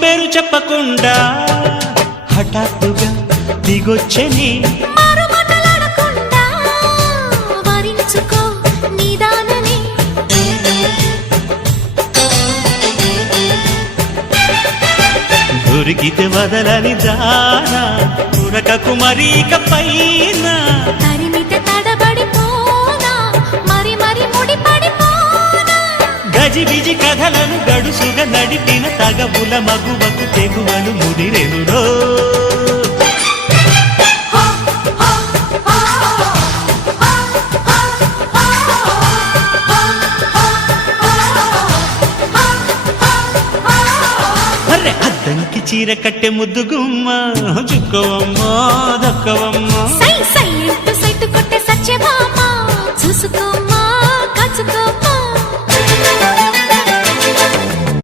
పేరు చెప్పకుండా హఠాత్తుగా దిగొచ్చని దొరికితే వదలని దానా ఉరకకు మరీక పైన తరిమితే తడబడిపోనా మరి మరి ముడిపడిపోనా గజిబిజి కథలను గడుసుగా నడిపిన తగబుల మగువకు తెగువను ముదిరెనురో అద్దంకి చీర కట్టె ముద్దు గుమ్మ చుక్కవమ్మా దక్కవమ్మా సై సై కొట్టే సత్యభామ చూసుకో